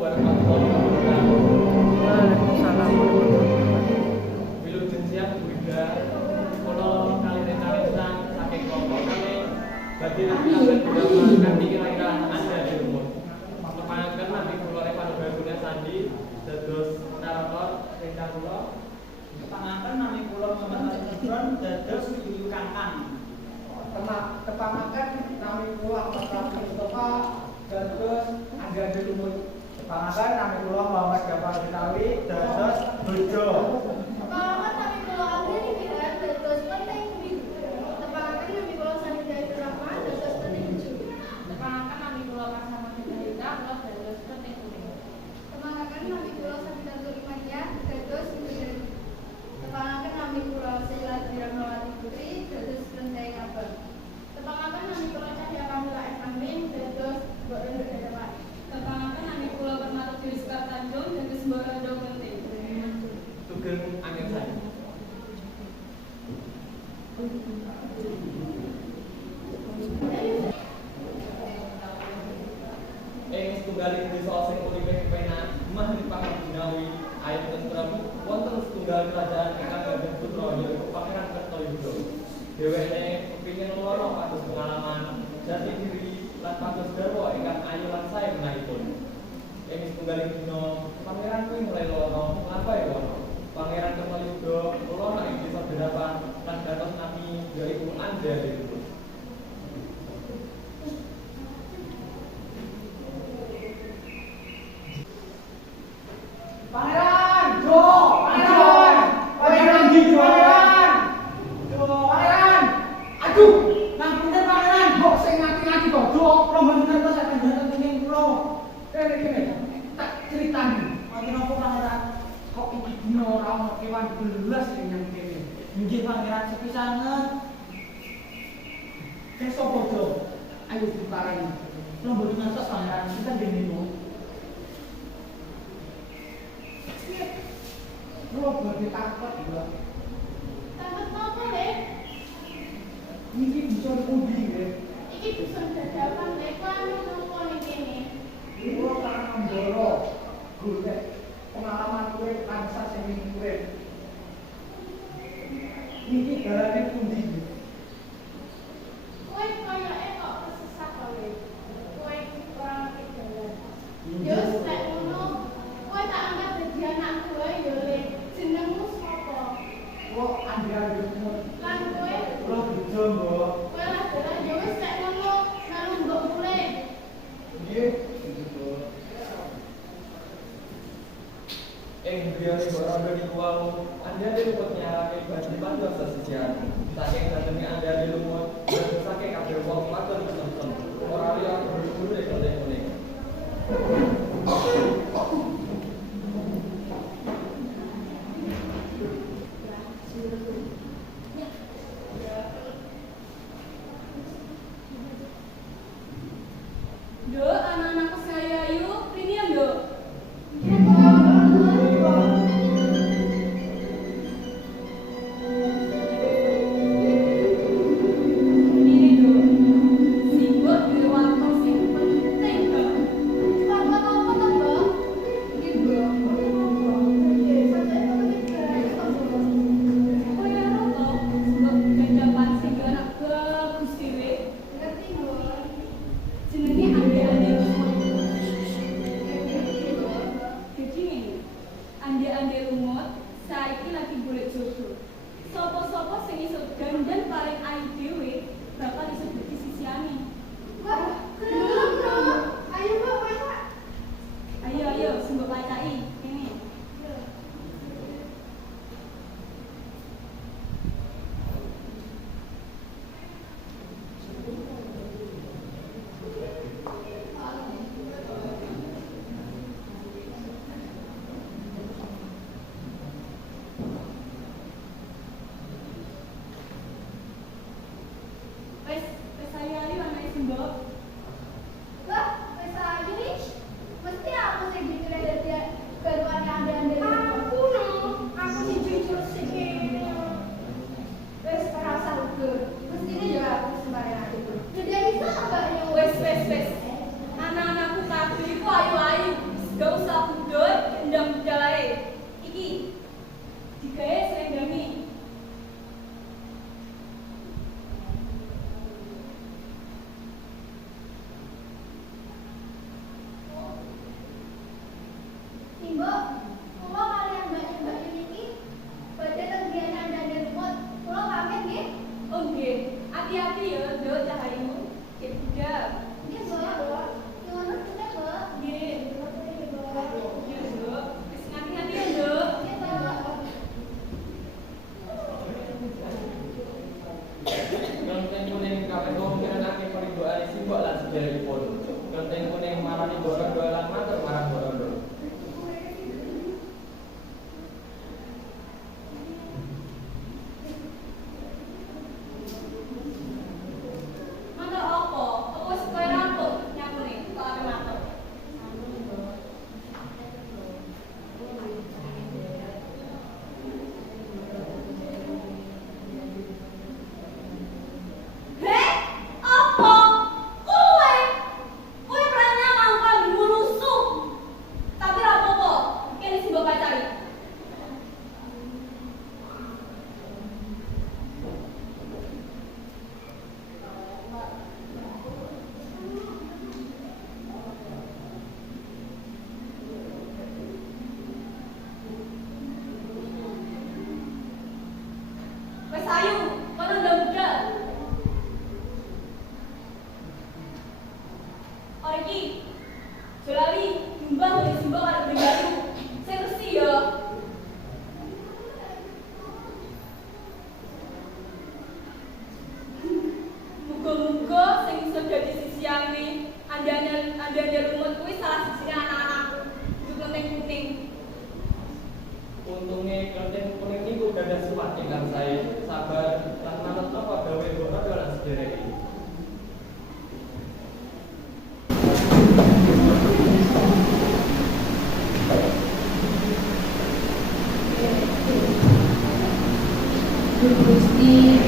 warahmatullahi wabarakatuh. Waalaikumsalam warahmatullahi wabarakatuh. Wilujeng siang Bunda, kula kaliren-kalisan saking kelompok kami badhe ngambil kira-kira Anda di rumah. Kepangaken nabi kula Evan Baguna Sandi dados narator ingkang kula. Kepangaken nami kula Muhammad Al-Gibran dados Yuyu Kangkang. Kepangaken nami kula Ahmad Mustafa dados Anda di rumah. Kepangaken nami kula Muhammad Jafar Betawi dados Bojo. Kepangaken nami kula Abdul Ibrahim dados Penting Biru. Kepangaken nami kula Sanidaya Rahman dados Penting Hijau. Kepangaken nami kula Kasama Hidayah kula dados Penting Kuning. Kepangaken nami kula Sabidatul Imaniyah dados Hidayah. Kepangaken nami kula Sheila Dirahmawati Putri dados Penting Abang. Kepangaken nami kula Cahya Kamila Evamin dados Mbok Rondo Dadawati. Kepangaken nami kula Permata Rizka Tanjung dados Mbok Rondo Penting. Sugeng angin saya. Setunggaling desa sing uripe kepenak mah dipangan dinawi ayat tentrem wonten setunggal kerajaan ingkang gadhah putra yaiku Pangeran Kertajudha. Dheweke kepingin loro kados pengalaman jati diri lan kados garwa ingkang ayu lan sae menahipun. Ing setunggaling dina pangeran kuwi mulai loro, ngapa ya loro? Pangeran Kertajudha loro ing desa Derapan lan dados nami yaiku Anjalipun. Pangeran, Jo, Pangeran, Pangeran di Pangeran, Jo, Pangeran. Aduh, ngapunten Pangeran, kok sing ngati-ngati kok, Jo, kula mboten ngertos sak panjenengan kenging kula. Kene, tak critani. Wonten apa Pangeran? Kok iki dina ora ono kewan belas ing kene. Nggih Pangeran sepisanan. Desa Bodo, ayo diparani. Kula mboten ngertos Pangeran, kita nggih Kula badhe takut lho. Takut napa, Lek? Iki bisa pundi nggih? Iki bisa dadakan Lek kan napa ning kene. Kula tak ndoro. Golek pengalaman kowe bangsa sing kowe. Iki dalane pundi? Kowe koyoke kok kesesat to, Lek. Kowe ora ngerti dalan. Yo lek ngono, kowe tak anggap dadi anak kowe yo, Lek. Jenengmu sapa? Kok andhar umur Lan kowe kula bojo, Mbok. kowe lah dalan yo wis lek ngono, melu mbok mulih. Nggih. Ing griyane Mbok Rondo niku wau, Anjali lumut nyarake bantu sesisian. Saking datenge Anjali lumut, saking kabeh wong matur mesem-mesem. Ora liya guru-guru nek ngene. Yo anak-anak saya yuk, prinian yo. Ini yo. Simbol di waktu sing penting banget. Sapa apa to, Mbok? Nggih, Mbok. Nggih, sampeyan Kok ya roto, sebab kedapat sing anak bagus dhewe. ngerti, Mbok. Jenenge ade-ade semua. nganti borondo lan matur marang borondo. Matur apa? Apa wis kowe rampung nyapune? Kok ape matur? Heh, apa? Kowe? Kowe pernah nyamang kambingmu rusuh. Tapi ra apa-apa, kene sing mbok pacari. Wes ayu, kono ndang budal. Ora iki. Jolali, nyumbang wis simbok karo bengaku. Sing resi ya. Muga-muga sing iso dadi sisihane andane rumut kuwi salah sijine anak-anakku. Hidup penting-penting. Untunge kelten kuning niku gadah sifat ingkang sae, sabar lan manut apa gawe borondo lan sedereke. Gusti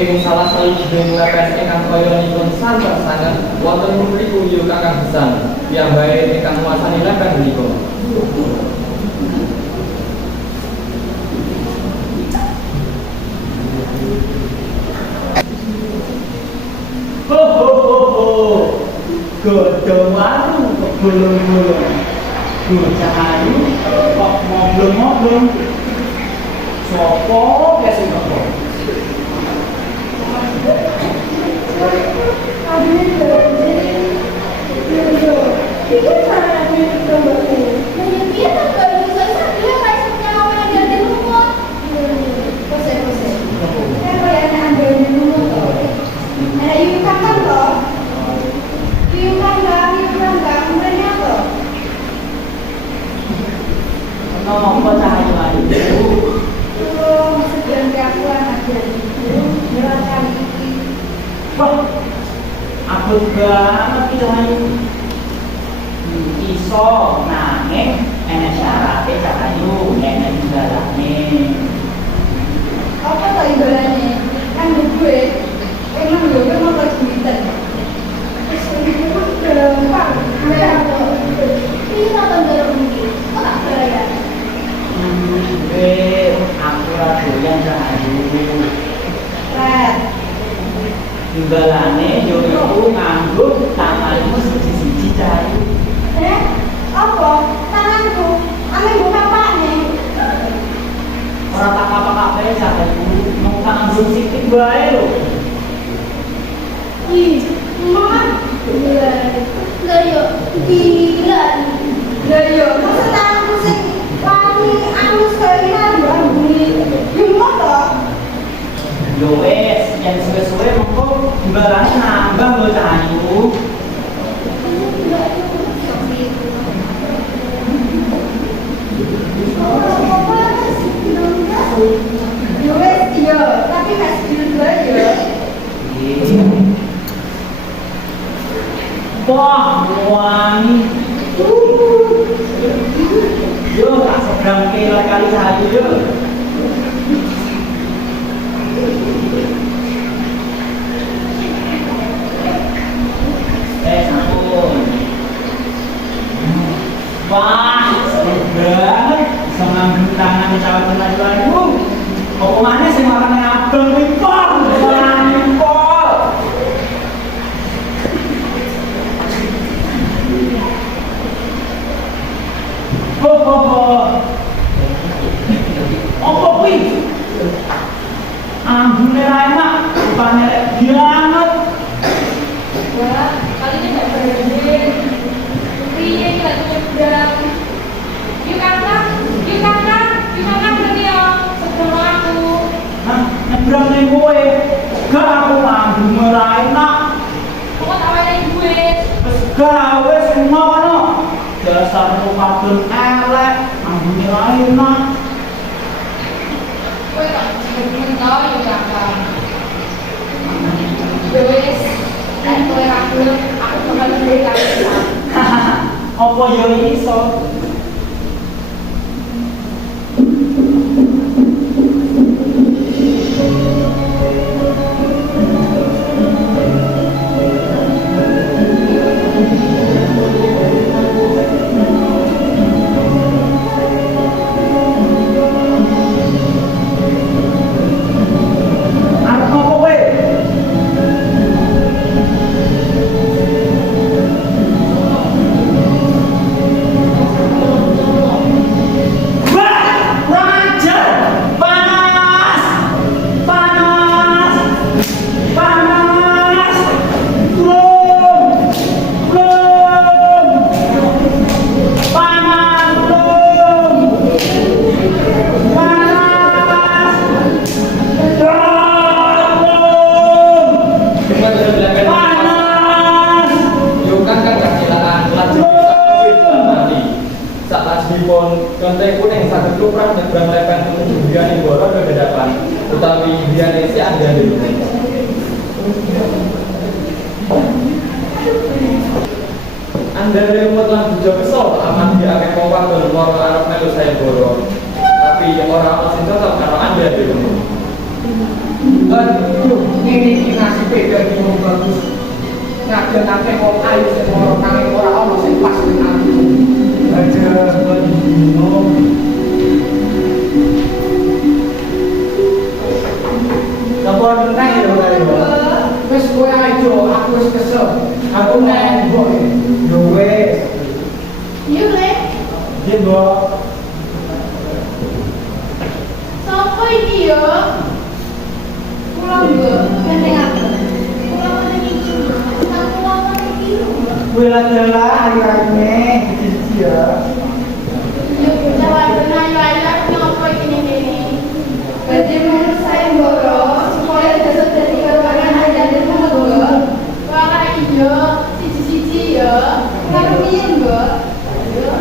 Ing salah sawijining lepes ingkang kayonipun santer sanget wonten mriku yu kakang gesang piyambake ingkang nguasani lepes menika. Ho ho ho ho. Godhong waru kok bolong-bolong. Bocah ayu kok ngoblong-ngoblong. Sopo kesing kok? Apa cahaya ayu? Wah, abot banget iki ayu. Iso nanging enek syarate cahayu nek nek dalane. Apa to imbalane? Kan gue emang yo mau kejutan. Wis iki mah gampang. Ini nonton dorong iki. Kok tak bayar? Aku ora doyan cahayu. Red. Imbalane yo iku nganggo tanganmu siji-siji cari. Apa? Tanganku. Ame buka pakne. Ora tak apa-apa bae cariku. Mau tangan sithik bae lho. Ih, Mama. Lah yo gila. Lah yo masa tanganku sing wangi anus kaya ngene. Yo moto. Yo wes, yang suwe-suwe mengko imbalane nambah lho cahayu. Yo wes yo, tapi gak sebelum yo. Wah, wangi. Yo, tak seberang kali cahayu yo. Sampun. Wah, seru banget. Bisa ngambil tangan cawe tenaga. Apa mana sih makan yang abang wipol? Wah, wipol. Apa kuwi? Ambune ra enak, rupane rek banget. Wah, kali ini gak berhasil. Piye gak nyebrang. Yuk kakak berarti ya sebelum aku. Hah, nyebrang ning kowe. Gak aku ambune ra enak. Kok tak wayahin gue? Wis gak wis ngono. Dasar padun elek, ambune ra enak. Gue tak mentau ya kakak. Ya wes, nek kowe ra gelem, aku bakal beli lagi. Apa ya iso? Arep apa kowe? Konten kuning saged luprah nyebrang lepen menuju Biane Boro ke depan, utawi Biane si Anda dulu. Anda remote lan bujo kesel aman dia akeh wong wadon moro arep melu saya Boro. Tapi ora ono sing cocok karo Anda dulu. Aduh, ini nasibe dadi wong bagus. Ngajen akeh wong ayu sing moro nanging ora ono sing pas ning aku. Aja bingung. Lapor nang yo lho. Wis kowe aja, aku wis kesel. Aku nang mbok. Yo wis. Iya, Le. Nggih, Mbok. Sopo iki yo? Pulang go, gandeng aku. Pulang meneng iki. Aku pulang iki. Kowe adalah ayu-ayune iki ya. Yo jawab benar ayo ngopo iki ngene. Berarti menurut saya Boro supaya bisa jadi karuan ada di rumah. Wah, iyo, siji-siji ya. Karo piye, Mbok? Ayo.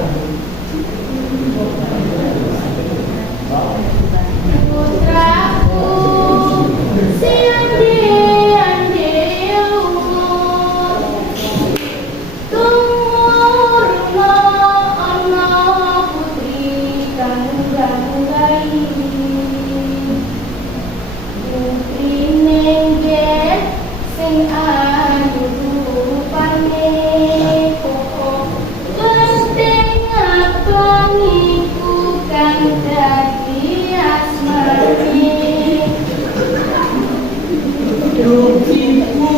Putraku, siang di ibu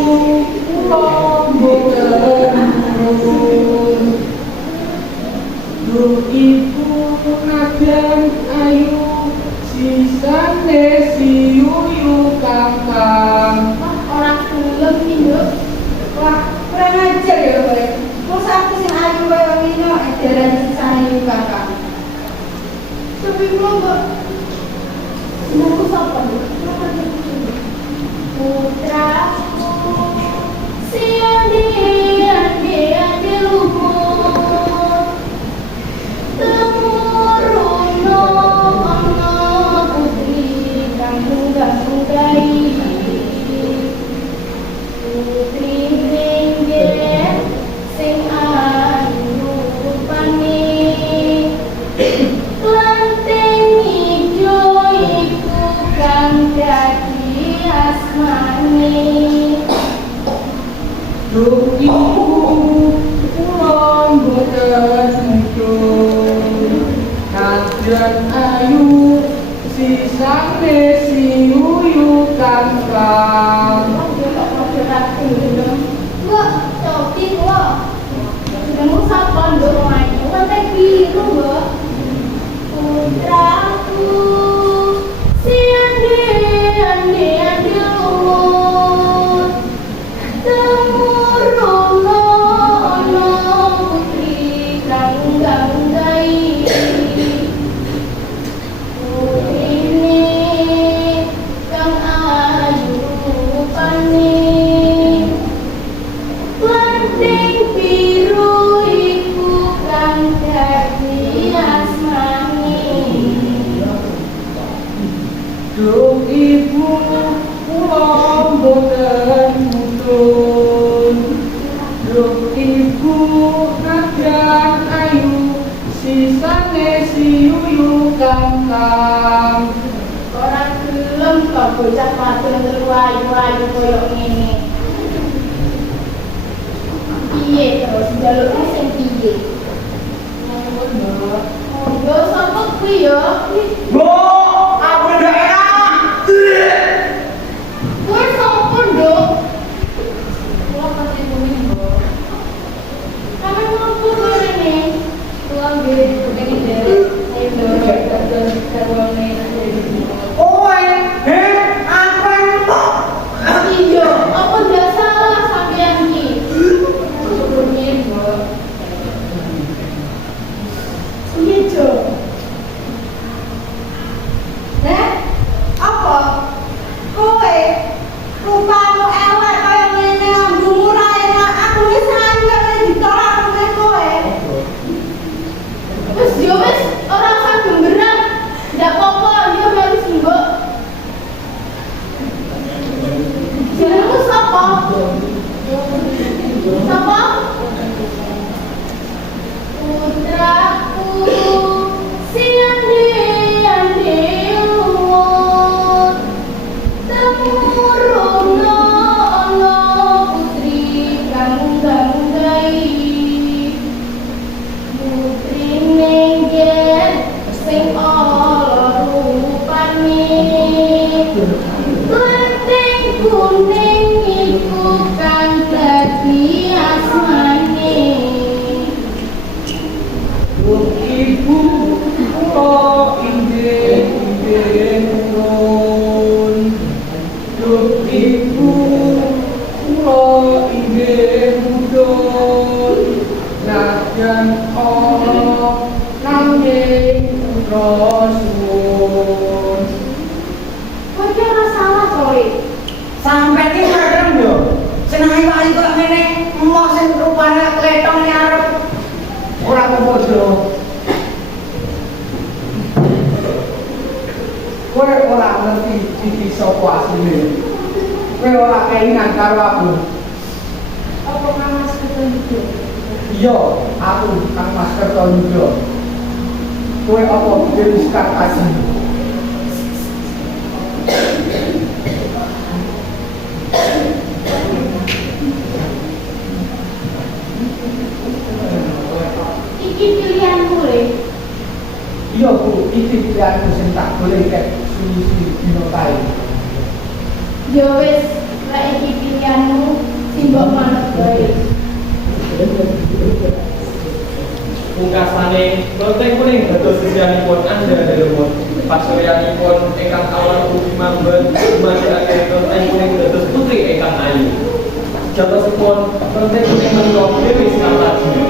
kula mboten nurun. Duh ibu nadyan ayu sisane siuyu kakang. Wah, orang gelem induk. Wah, kurang ajar ya kowe. Masa aku sing ayu koyo ngene edaran sisane iku kakak. Sepi kula kok. Nunggu sapa nih? Putraku andi lumut temurunno ana putri kang tunggang-tunggai putri ringgen sing ayu rupane lanting ijo iku kang dadi asmane. Duh ibu kula mboten nurun. Nadyan ayu sisane siuyu kakang. Mbak, cobi kok. Jenengmu sapa nduk omahe? Wonten biru, Mbak. Putraku andi lumut temurunno ana putri kang tunggang-tunggai putrine kang ayu rupane lanting biru iku kang dadi asmane. Duh ibu kula mboten nurun. Duh ibu nadyan ayu sisane siuyu kakang. Ora gelem kok bocah wadon telu ayu-ayu koyo ngene. Piye terus njalukne sing piye? Monggo sapa kuwi ya? Bu, aku daerah. Kuwi sapa, Nduk? Kula pasti kuwi, Mbok. Sampe ngopo kowe rene? Kula nggih kepengin derek ndoro garwane Oe, apa itu? iya, apa ndak salah sampeyan iki? Sebelumnya, Mbok. Iya, Jo. Apa? Kowe rupamu elek kaya ngene lambungmu ra enak. Aku wis ayu kaya ditolak karo kowe. Wis yo wis ora usah gemberan. Ndak apa-apa, yo wis Mbok. Jenengmu sapa? Sapa? Putraku andi lumut temurunno ana putri kang tunggang-tunggai putri nenggen sing ala rupane lanting kuning iku kang dadi asmane. Duh ibu kula inggih nurun. Duh ibu kula inggih mudhun. Nadyan ana nanging kula suwun. Kowe iki ora salah kowe. Sampai iki merem yo. Seneng ayu kok ngene, emoh sing rupane kletong arep. Ora apa-apa. Kowe ora ngerti iki sapa asline. Kowe ora keinginan karo aku. Apa Mas ketentu? Iya, aku Kang Mas Kertayuda. Kowe apa Dewi Kartasi? Iki pilihanmu le. Iya Bu, iki pilihanku sing tak boleh kek suwi-suwi dino kae. Ya wis, Lek iki pilihanmu simbok manut bae. Pungkasane kelenteng kuning dados sisianipun Anda dalem pasuryanipun ingkang awal ugi mamben dumadekake kelenteng kuning dados putri ingkang ayu. Jatosipun kelenteng kuning menika Dewi Sarlajeng.